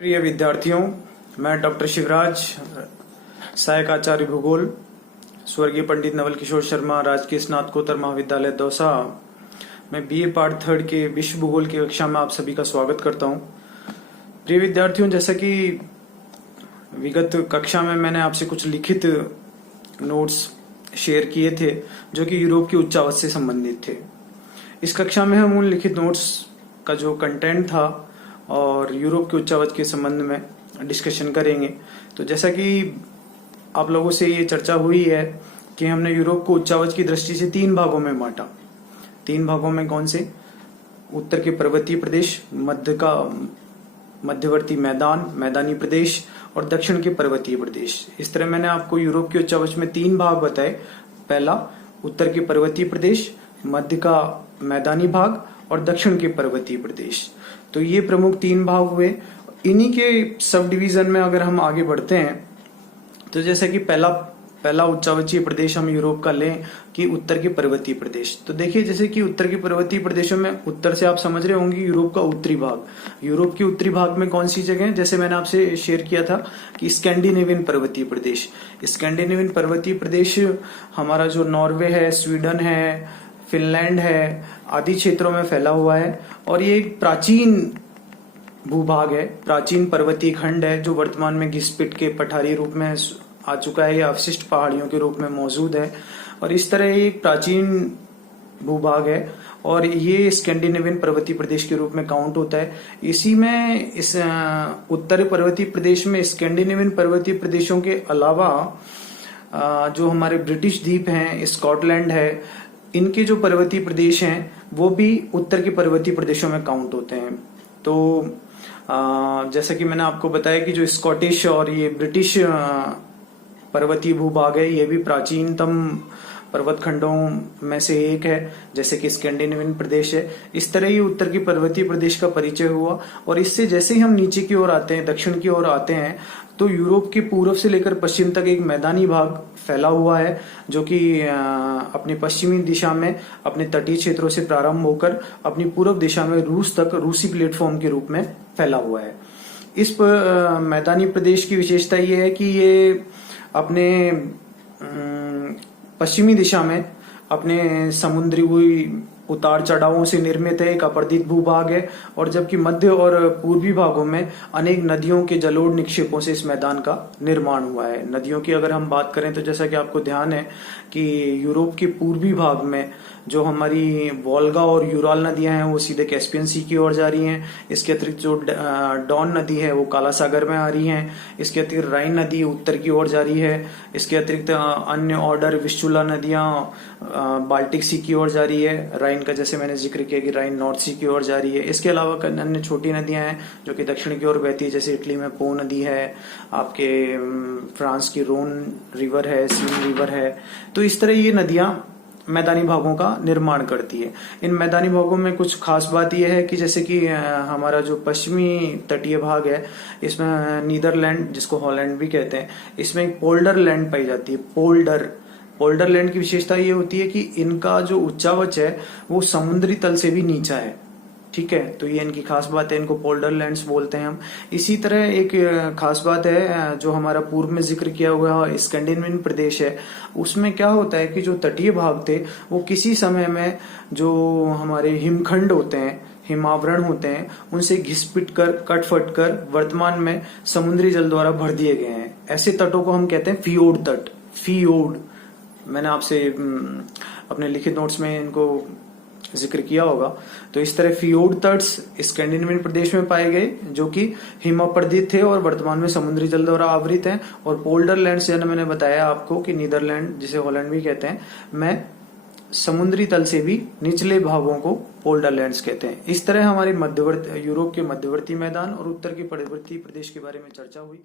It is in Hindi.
प्रिय विद्यार्थियों, मैं डॉक्टर शिवराज, सहायक आचार्य भूगोल, स्वर्गीय पंडित नवल किशोर शर्मा, राजकीय स्नातकोत्तर महाविद्यालय दौसा में बीए पार्ट थर्ड के विश्व भूगोल की कक्षा में आप सभी का स्वागत करता हूं। प्रिय विद्यार्थियों, जैसा कि विगत कक्षा में मैंने आपसे कुछ लिखित नोट्स शेयर किए थे जो कि यूरोप की उच्चावच से संबंधित थे। इस कक्षा में हम उन लिखित नोट्स का जो कंटेंट था और यूरोप के उच्चावच के संबंध में डिस्कशन करेंगे। तो जैसा कि आप लोगों से ये चर्चा हुई है कि हमने यूरोप को उच्चावच की दृष्टि से 3 भागों में बांटा। 3 भागों में कौन से? उत्तर के पर्वतीय प्रदेश, मध्य का मध्यवर्ती मैदानी प्रदेश और दक्षिण के पर्वतीय प्रदेश। इस तरह मैंने आपको यूरोप के उच्चावच में 3 भाग बताए। पहला उत्तर के पर्वतीय प्रदेश, मध्य का मैदानी भाग और दक्षिण के पर्वतीय प्रदेश। तो ये प्रमुख 3 भाग हुए। इन्हीं के सब डिवीजन में अगर हम आगे बढ़ते हैं तो जैसे कि पहला उच्चावचीय प्रदेश हम यूरोप का लें कि उत्तर के पर्वतीय प्रदेश। तो देखिए, जैसे कि उत्तर के पर्वतीय प्रदेशों में उत्तर से आप समझ रहे होंगे यूरोप का उत्तरी भाग। यूरोप के उत्तरी भाग में कौन सी जगह है? जैसे मैंने आपसे शेयर किया था कि स्कैंडिनेवियन पर्वतीय प्रदेश। स्कैंडिनेवियन पर्वतीय प्रदेश हमारा जो नॉर्वे है, स्वीडन है, फिनलैंड है आदि क्षेत्रों में फैला हुआ है और ये एक प्राचीन भूभाग है, प्राचीन पर्वतीय खंड है जो वर्तमान में घिसपिट के पठारी रूप में आ चुका है या अवशिष्ट पहाड़ियों के रूप में मौजूद है। और इस तरह एक प्राचीन भूभाग है और ये स्कैंडिनेवियन पर्वतीय प्रदेश के रूप में काउंट होता है। इसी में इस उत्तरी पर्वतीय प्रदेश में स्कैंडिनेवियन पर्वतीय प्रदेशों के अलावा जो हमारे ब्रिटिश द्वीप हैं, स्कॉटलैंड है, इनके जो पर्वतीय प्रदेश हैं वो भी उत्तर के पर्वतीय प्रदेशों में काउंट होते हैं। तो जैसा कि मैंने आपको बताया कि जो स्कॉटिश और ये ब्रिटिश पर्वतीय भूभाग है ये भी प्राचीनतम पर्वत खंडों में से एक है, जैसे कि स्कैंडिनेवियन प्रदेश है। इस तरह ही उत्तर की पर्वतीय प्रदेश का परिचय हुआ और इससे जैसे ही हम नीचे की ओर आते हैं, दक्षिण की ओर आते हैं, तो यूरोप के पूर्व से लेकर पश्चिम तक एक मैदानी भाग फैला हुआ है जो कि अपनी पश्चिमी दिशा में अपने तटीय क्षेत्रों से प्रारंभ होकर अपनी पूर्व दिशा में रूस तक रूसी प्लेटफॉर्म के रूप में फैला हुआ है। इस मैदानी प्रदेश की विशेषता ये है कि ये अपने पश्चिमी दिशा में अपने समुद्री उतार चढ़ावों से निर्मित है, एक अपर्दित भूभाग है और जबकि मध्य और पूर्वी भागों में अनेक नदियों के जलोढ़ निक्षेपों से इस मैदान का निर्माण हुआ है। नदियों की अगर हम बात करें तो जैसा कि आपको ध्यान है कि यूरोप के पूर्वी भाग में जो हमारी वोल्गा और यूराल नदियां हैं वो सीधे कैस्पियन सी की ओर जा रही हैं। इसके अतिरिक्त जो डॉन नदी है वो काला सागर में आ रही है। इसके अतिरिक्त राइन नदी उत्तर की ओर जा रही है। इसके अतिरिक्त अन्य ऑर्डर विस्चुला नदियां बाल्टिक सी की ओर जा रही है। राइन का जैसे मैंने जिक्र किया कि राइन नॉर्थ सी की ओर जा रही है। इसके अलावा अन्य छोटी नदियां हैं जो कि दक्षिण की ओर बहती है, जैसे इटली में पो नदी है, आपके फ्रांस की रोन रिवर है, सीन रिवर है। तो इस तरह ये नदियां मैदानी भागों का निर्माण करती है। इन मैदानी भागों में कुछ खास बात यह है कि जैसे कि हमारा जो पश्चिमी तटीय भाग है इसमें नीदरलैंड, जिसको हॉलैंड भी कहते हैं, इसमें एक पोल्डर लैंड पाई जाती है। पोल्डर लैंड की विशेषता ये होती है कि इनका जो उच्चावच है वो समुद्री तल से भी नीचा है। ठीक है, तो ये इनकी खास बात है, इनको पोल्डर लैंड्स बोलते हैं हम। इसी तरह एक खास बात है जो हमारा पूर्व में जिक्र किया हुआ स्कैंडिनेवियन प्रदेश है, उसमें क्या होता है कि जो तटीय भाग थे वो किसी समय में जो हमारे हिमखंड होते हैं, हिमावरण होते हैं, उनसे घिसपिट कर कटफट कर वर्तमान में समुद्री जल द्वारा भर दिए गए हैं। ऐसे तटों को हम कहते हैं फियोर्ड तट। फियोर्ड मैंने आपसे अपने लिखित नोट्स में इनको जिक्र किया होगा। तो इस तरह फियोर्ड तट्स स्कैंडिनेवियन प्रदेश में पाए गए जो कि हिमापर्दित थे और वर्तमान में समुद्री जल द्वारा आवृत हैं। और पोल्डर लैंड से मैंने बताया आपको कि नीदरलैंड, जिसे हॉलैंड भी कहते हैं, में समुद्री तल से भी निचले भागों को पोल्डर लैंड्स कहते हैं। इस तरह हमारे यूरोप के मध्यवर्ती मैदान और उत्तर के पर्वतीय प्रदेश के बारे में चर्चा हुई।